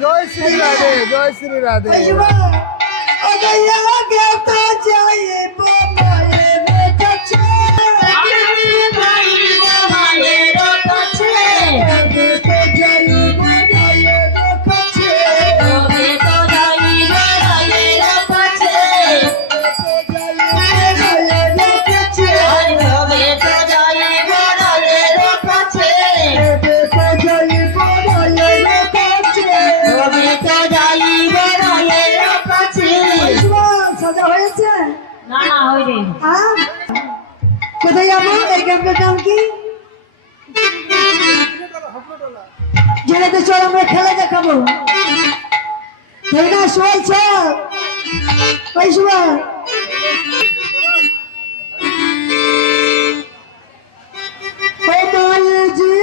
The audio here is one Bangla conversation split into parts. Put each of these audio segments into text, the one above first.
जय श्री राधे जय श्री राधे কোথায় যাবো? এই গ্রামটার নাম কি? জেলাতে চল, আমরা খেলা দেখাবো। তাই না? শোল চল, ওই সময় जी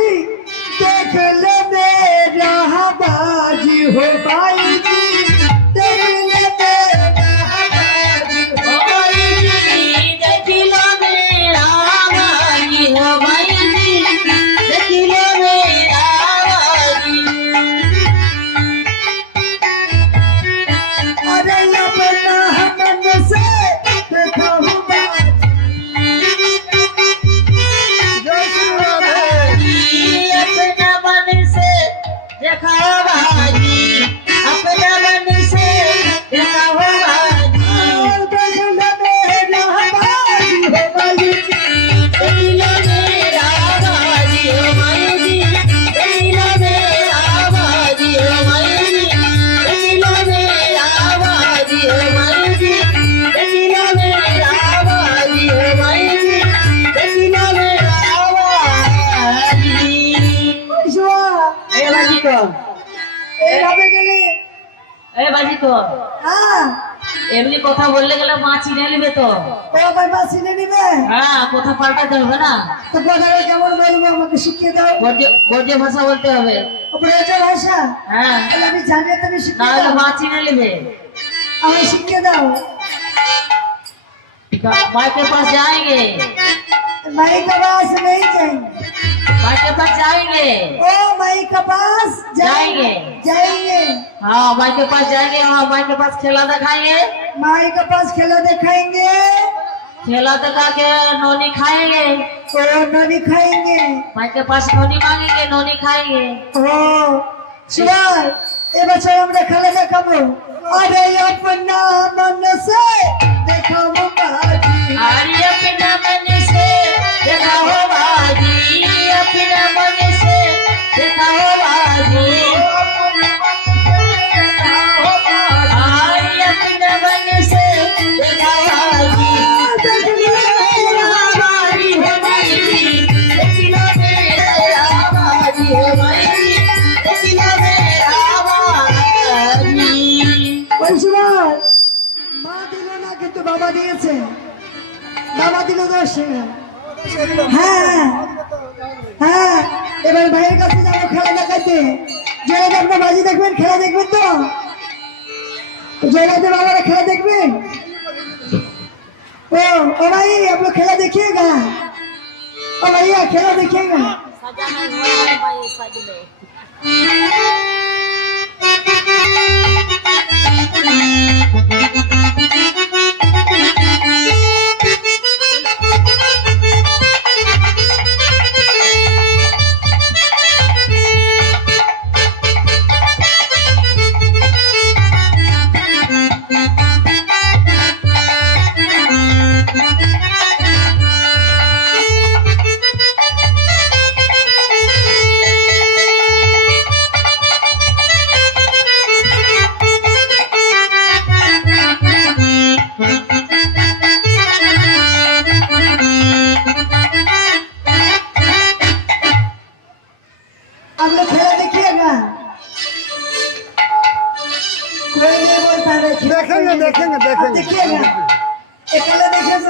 देख ले मेरा बाजी हो भाई जी देख ले मेरा बाजी हो भाई जी देख लो मेरा बाजी हो भाई जी देख लो मेरा बाजी अरे अपना मन से देखो देखा भाजी अपना मन से देखा हो भाजी मेरा भाजी हो भाई मेरा भाजी हो भाई मेरा भाजी हो भाई मेरा भाजी हो भाई मेरा भाजी हो भाई मेरा এমনি কথা বললে গেলে মা চিনে নিবে তো। মা চিনে নিবে? হ্যাঁ, কথা পাল্টাতে হবে না তো কথাটা কেমন বলবো আমাকে শিখিয়ে দাও। বর্জ্য ভাষা বলতে হবে। ব্রজ ভাষা? হ্যাঁ, আমি জানি, তুমি শিখিয়ে দাও। মা চিনে নিবে। আমি শিখিয়ে দাও। माई के पास जाएंगे। माई के पास नहीं जाएंगे। माई के पास जाएंगे। ओ माई के पास जाएंगे। जाएंगे। हाँ, माई के पास जाएंगे। हाँ, माई के पास खेला दिखाएंगे। माई के पास खेला दिखाएंगे। खेला दिखा के नोनी खाएंगे। ओ नोनी खाएंगे। माई के पास नोनी मांगेंगे, नोनी खाएंगे। ओ सुन, ये बच्चा हमरा खेला देखाबो। अरे अपना मन से देखाबो बाजी। अरे अपना मन से देखाओ बाजी। अपना मन से देखाओ बाजी। अरे अपना मन से देखाओ बाजी। मेरा बाजी हो भाई, देखिलो मेरा बाजी हो भाई, देखिलो मेरा बाजी। মা দিল না, কিন্তু বাবা দিয়েছে। বাবা দিল 10 টাকা। হ্যাঁ হ্যাঁ, এবার ভাইয়ের কাছে যাবো খেলা দেখাতে। জয়রাতে আপনার বাজি দেখবেন, খেলা দেখবেন তো? জয়রাতে বাবারা খেলা দেখবেন? ओ भाई, आप लोग खेला देखिएगा? ओ भैया, खेला देखिएगा?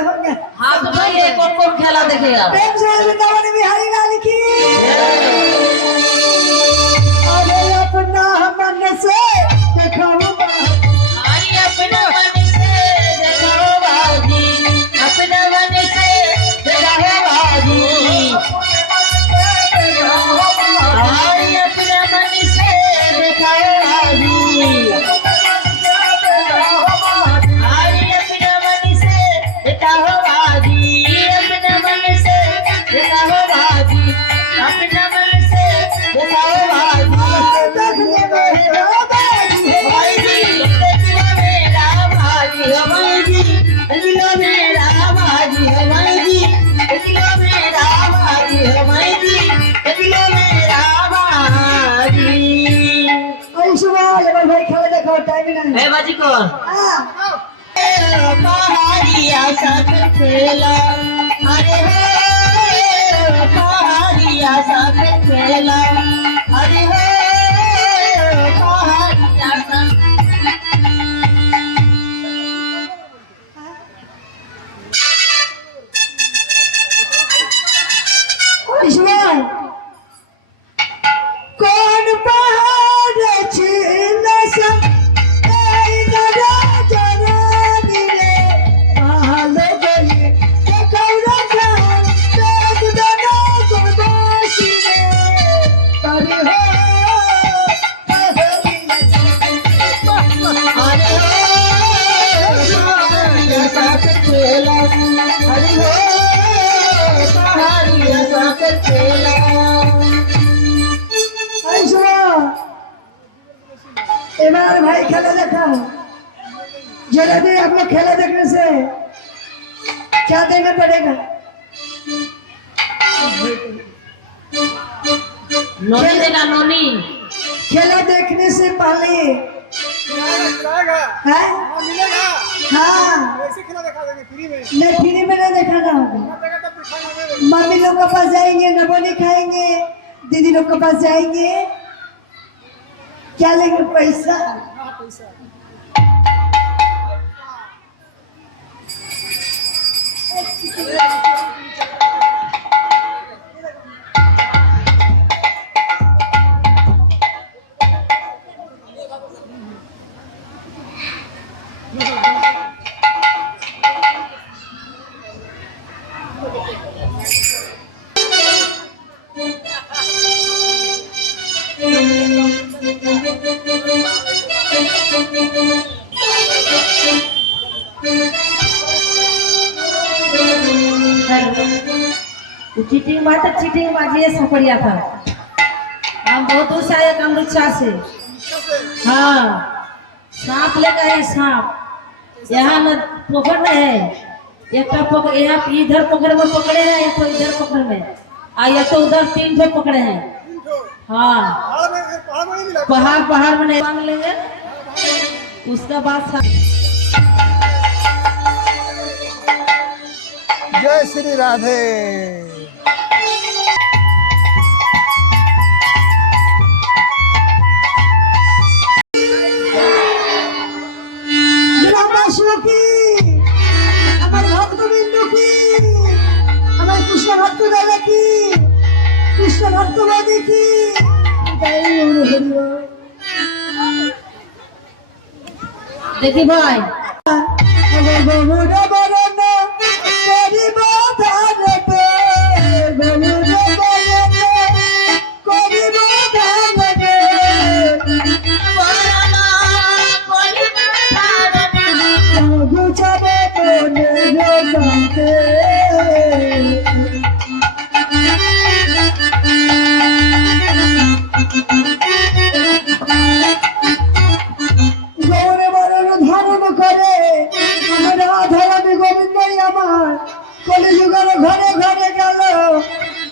हो गया हाथ धोइए कौन कौन खेला देखे आप प्रेम से वृंदावन बिहारी लाल की अरे अपना मन से दिखाओ अरे अपना मन से दिखाओ बाजी अपना मन से दिखाओ बाजी अरे अपना मन से दिखाओ बाजी अरे अपना मन से दिखाओ बाजी अपना मन से दिखाओ बाजी अपना मन से दिखाओ बाजी भाई खेला देखो टाइम नहीं बाजी कौन पहाड़िया साथ खेला अरे हो पहाड़िया साथ खेला अरे हो पहाड़िया साथ ईश्वर कौन पहाड़ छीन सब जरा जरा दिले पहाड़ गए के कौरा खान पेट दाना गुरबाशी ने तभी हो अरे हो पहाड़िया साथ खेला अरे हो पहाड़िया साथ खेला एबार भाई खेला देखा जल्दी आप लोग खेला देखने से क्या देना पड़ेगा नोनी देगा नोनी खेला देखने से पहले मिलेगा है मिलेगा हाँ ऐसे खेला दिखा देंगे फ्री में नहीं फ्री में नहीं देखा ना होगा देगा तब खाना दे मम्मी लोग के पास जाएंगे नबोनी खाएंगे दीदी लोग के पास जाएंगे क्या लेंगे पैसा हाँ पैसा चीटिंग बात है चीटिंग बाजी है सपरिया था हम बहुत दूर से आए कमरुच्छा से हाँ सांप लेकर आए सांप यहाँ न पोखर में है एक का पोखर यहाँ इधर पोखर में पकड़े हैं एक तो इधर पोखर में या तो उधर 3 ठो पकड़े हैं हाँ पहाड़ में नहीं मिला पहाड़ में नहीं मांग लेंगे उसका बाद जय श्री राधे গ্রামবাসী কি আমার ভক্তবৃন্দ কি আমার কৃষ্ণ ভক্ত দাদা কি কৃষ্ণ ভক্তবাদী কি তাই হরি देखी भाई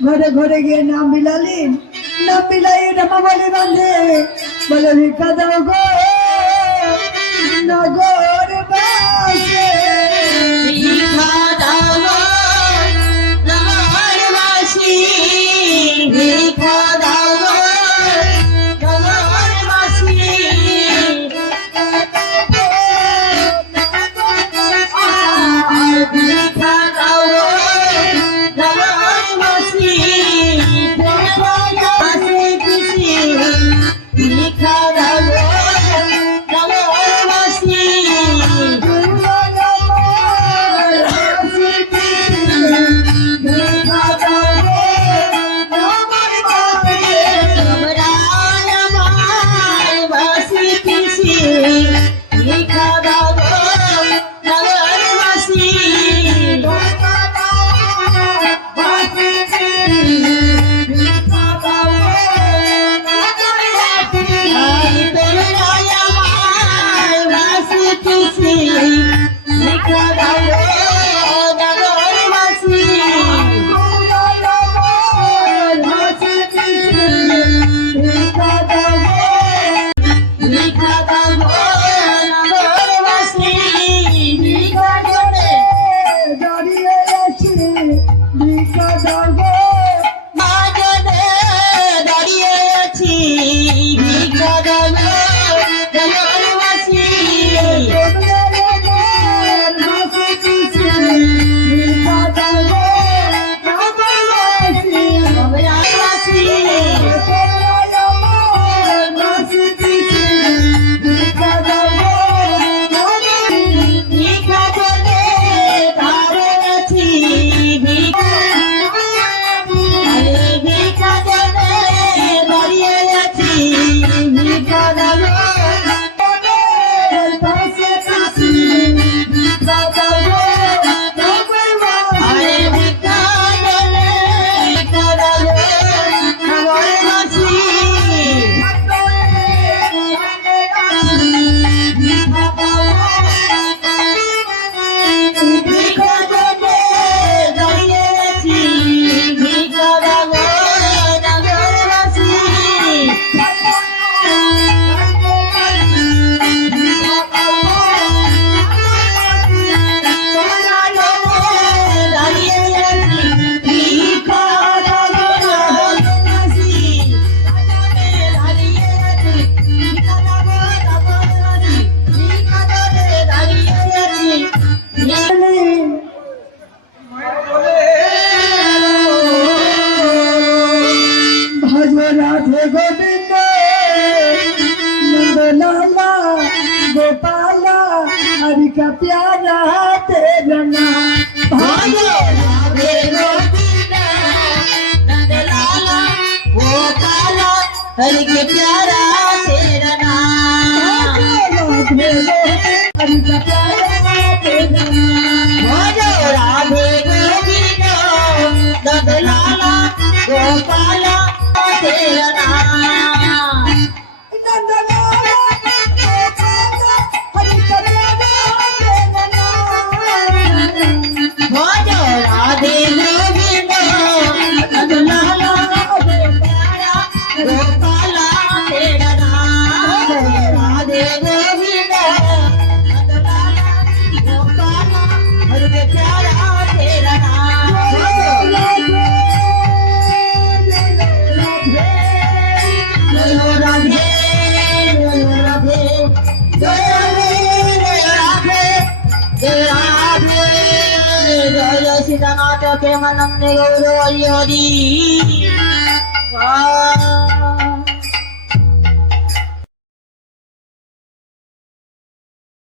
घरे घरे गए नाम मिलालीन नाम मिलाई डमा बोले बांधे बोले भिक्का दो गो नगर बासे भिखा दाओ नगरवासी भिखा दाओ नगरवासी भिखा ভিক্ষা আরে ভিক্ষা দেবে দাঁড়িয়ে আছি ভিক্ষা দেবে পাশে কাশি ভিক্ষা দেবো আরে ভিক্ষা দেবে ভিক্ষা দেবে আমার আছি ভিক্ষা দেবে দাঁড়িয়ে আছি ভিক্ষা দেবে নগর আছি দাঁড়িয়ে আছি ভিক্ষা দেবে নগর আছি দাঁড়িয়ে আছি ভিক্ষা দেবে নগর আছি ভিক্ষা দেবে দাঁড়িয়ে আছি भज राधे गोविंद नंद लाला गोपाला हरि का प्यारा तेरा नाम भागो राधे गोविंद नंद लाला गोपाला हरि के प्यारा तेरा नाम राधे हरि का प्यारा तेरा नाम भागो राधे गोविंद नंद लाला गोपाला तेरा नाम नंद लाला गोपाला हरि का प्यारा तेरा नाम भागो राधे गोविंद नंद लाला गोपाला गोपाला तेरा नाम राधे गोविंद नंद लाला गोपाला हरि के प्यारा तेरा नाम जय राधे जय राधे जय राधे जय राधे जय सीतानाथ के मनम गौरव हरि